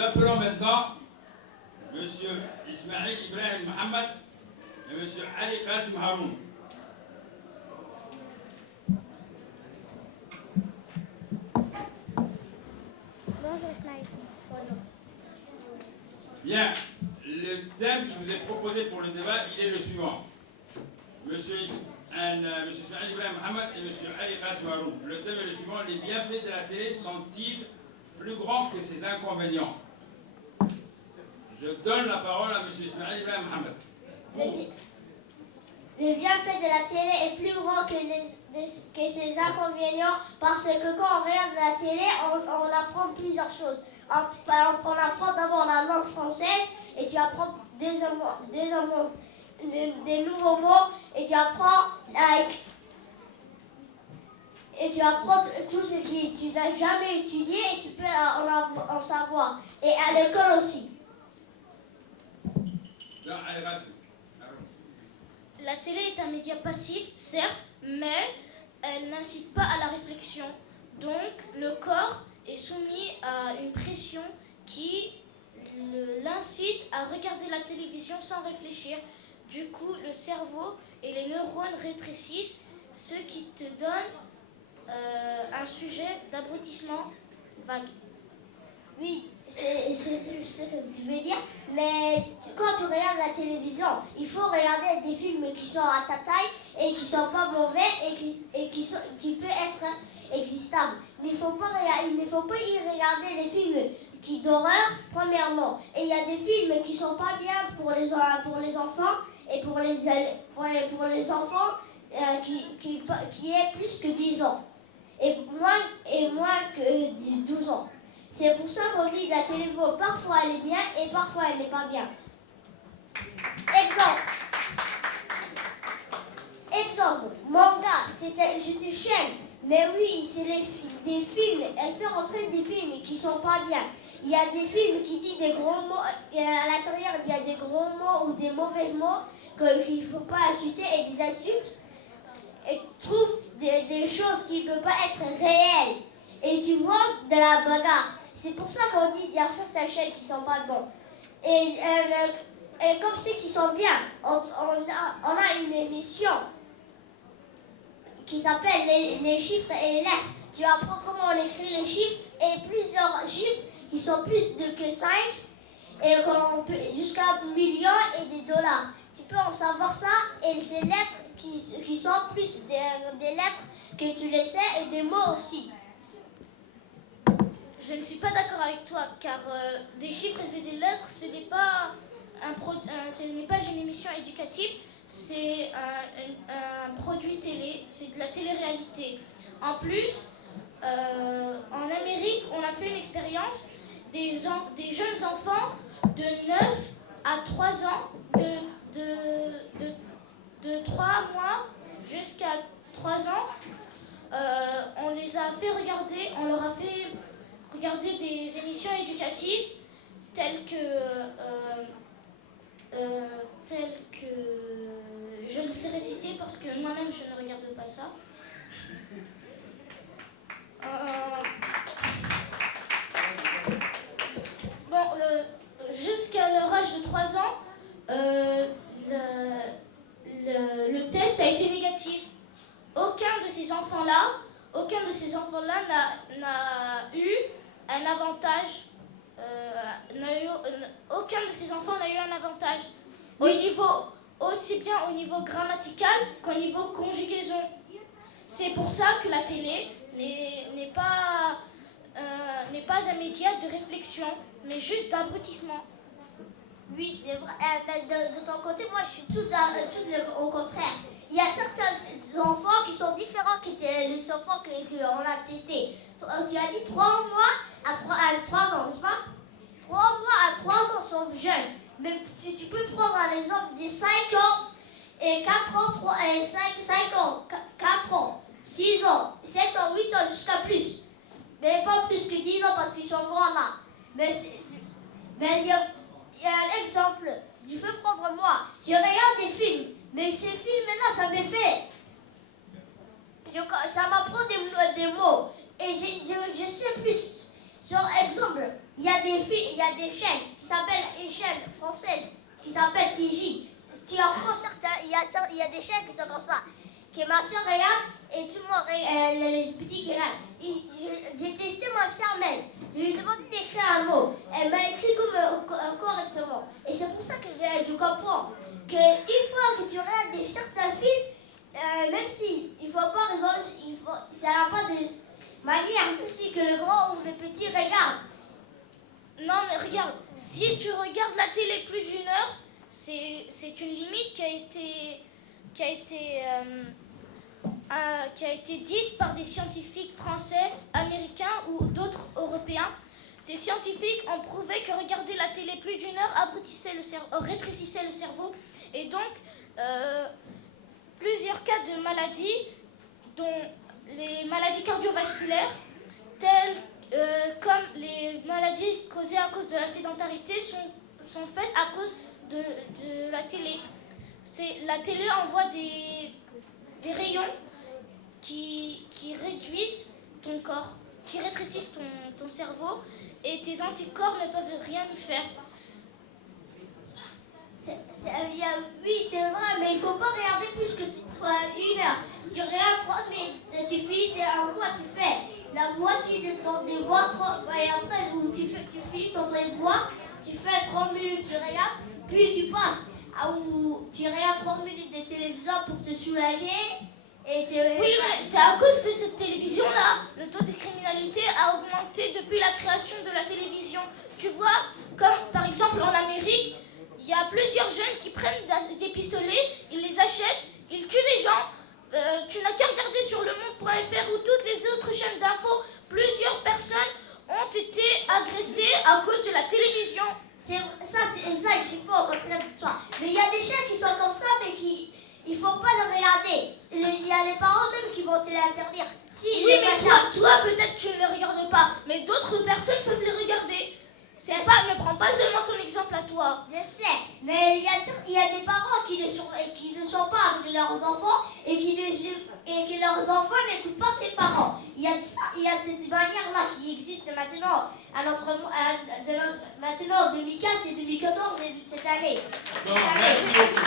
appelons maintenant M. Ismail Ibrahim Mohamed et M. Ali Qasim Haroun. Bonjour Ismail. Bonjour. Bien, le thème qui vous est proposé pour le débat, il est le suivant. M. Ismail Ibrahim Mohamed et M. Ali Qasim Haroun. Le thème est le suivant. Les bienfaits de la télé sont-ils plus grands que ses inconvénients? Je donne la parole à M. Ismail Ibrahim Mohamed. Le bienfait de la télé est plus grand que ses inconvénients parce que quand on regarde la télé, on apprend plusieurs choses. On apprend d'abord la langue française et tu apprends des nouveaux mots et tu apprends tout ce que tu n'as jamais étudié et tu peux en savoir. Et à l'école aussi. La télé est un média passif, certes, mais elle n'incite pas à la réflexion. Donc, le corps est soumis à une pression qui l'incite à regarder la télévision sans réfléchir. Du coup, le cerveau et les neurones rétrécissent, ce qui te donne un sujet d'abrutissement vague. Oui, c'est ce que tu veux dire, mais quand tu regardes la télévision, il faut regarder des films qui sont à ta taille et qui sont pas mauvais et qui peuvent être existables. Il ne faut pas y regarder des films d'horreur, premièrement. Et il y a des films qui sont pas bien pour les enfants et pour les enfants qui est plus que 10 ans et moins que 12 ans. C'est pour ça qu'on dit que la télévision, parfois elle est bien et parfois elle n'est pas bien. Exemple, manga, c'est une chaîne. Mais oui, c'est des films. Elle fait rentrer des films qui sont pas bien. Il y a des films qui disent des gros mots. Et à l'intérieur, il y a des gros mots ou des mauvais mots qu'il ne faut pas insulter et des insultes. Et tu trouves des choses qui ne peuvent pas être réelles. Et tu vois de la bagarre. C'est pour ça qu'on dit qu'il y a certaines chaînes qui ne sont pas bonnes. Et comme ceux qui sont bien, on a une émission qui s'appelle les chiffres et les lettres. Tu apprends comment on écrit les chiffres et plusieurs chiffres qui sont plus que 5 et jusqu'à 1 million et des dollars. Tu peux en savoir ça et ces lettres qui sont plus des lettres que tu les sais et des mots aussi. Je ne suis pas d'accord avec toi, car des chiffres et des lettres, ce n'est pas une émission éducative, c'est un produit télé, c'est de la télé-réalité. En plus, en Amérique, on a fait une expérience des jeunes enfants de 9 à 3 ans, de 3 mois jusqu'à 3 ans. On les a fait regarder, on leur a fait regarder des émissions éducatives telles que je ne sais réciter parce que moi-même je ne regarde pas ça. Jusqu'à leur âge de 3 ans, le test a été négatif. Aucun de ces enfants-là n'a eu un avantage. Aucun de ces enfants n'a eu un avantage aussi bien au niveau grammatical qu'au niveau conjugaison. C'est pour ça que la télé n'est pas un média de réflexion, mais juste d'abrutissement. Oui, c'est vrai. De ton côté, moi, je suis tout au contraire. Il y a certains enfants qui sont différents que les enfants qu'on a testés. Tu as dit 3 mois à 3 ans, n'est-ce pas? 3 mois à 3 ans sont jeunes. Mais tu peux prendre un exemple des 5 ans et 4 ans, 5 ans, 4 ans, 6 ans, 7 ans, 8 ans, jusqu'à plus. Mais pas plus que 10 ans parce qu'ils sont grands là. Mais il y a un exemple. Je peux prendre moi. Je regarde des films. Mais ces films-là, ça me fait. Ça m'apprend des mots. Et je sais plus. Sur exemple, il y a il y a des chaînes qui s'appellent, une chaîne française qui s'appelle TJ. Tu apprends certains, il y a des chaînes qui sont comme ça. Que ma soeur regarde et tout le monde regarde, les petits qui regardent. J'ai testé ma soeur même. Je lui ai demandé d'écrire un mot. Elle m'a écrit correctement. Et c'est pour ça que je comprends qu'une fois que tu regardes certains films, même si il ne faut pas rigoler, ça n'a pas de manière aussi que le grand ou le petit regarde. Non, mais regarde, si tu regardes la télé plus d'une heure, c'est une limite qui a été dite par des scientifiques français, américains ou d'autres européens. Ces scientifiques ont prouvé que regarder la télé plus d'une heure rétrécissait le cerveau et donc plusieurs cas de maladies, dont les maladies cardiovasculaires, telles comme les maladies causées à cause de la sédentarité, sont faites à cause de la télé. La télé envoie des rayons qui réduisent ton corps, qui rétrécissent ton cerveau, et tes anticorps ne peuvent rien y faire. Oui, c'est vrai, mais il ne faut pas regarder plus que 1 heure. Si tu regardes 30 minutes, tu finis un mois, tu fais la moitié de ton devoir, et après, tu finis ton devoir, tu fais 30 minutes, tu regardes, puis tu passes, où tu regardes 30 minutes de télévision pour te soulager. Oui, mais c'est à cause de cette télévision-là. Le taux de criminalité a augmenté depuis la création de la télévision. Tu vois, comme par exemple en Amérique, il y a plusieurs jeunes qui prennent des pistolets, ils les achètent, ils tuent des gens. Tu n'as qu'à regarder sur lemonde.fr ou toutes les autres chaînes d'infos. Plusieurs personnes ont été agressées à cause de la télévision. Ça, je ne suis pas au contraire de toi. Mais il y a des chaînes qui sont comme ça, mais il ne faut pas le regarder. Il y a les parents même qui vont te l'interdire. Oui, mais toi peut-être tu ne les regardes pas, mais d'autres personnes peuvent les regarder. Ne prends pas seulement ton exemple à toi. Je sais, mais il y a des parents qui ne sont pas avec leurs enfants et que leurs enfants n'écoutent pas ses parents. Il y a cette manière-là qui existe maintenant, maintenant 2015 et 2014 et cette année. Donc, merci beaucoup.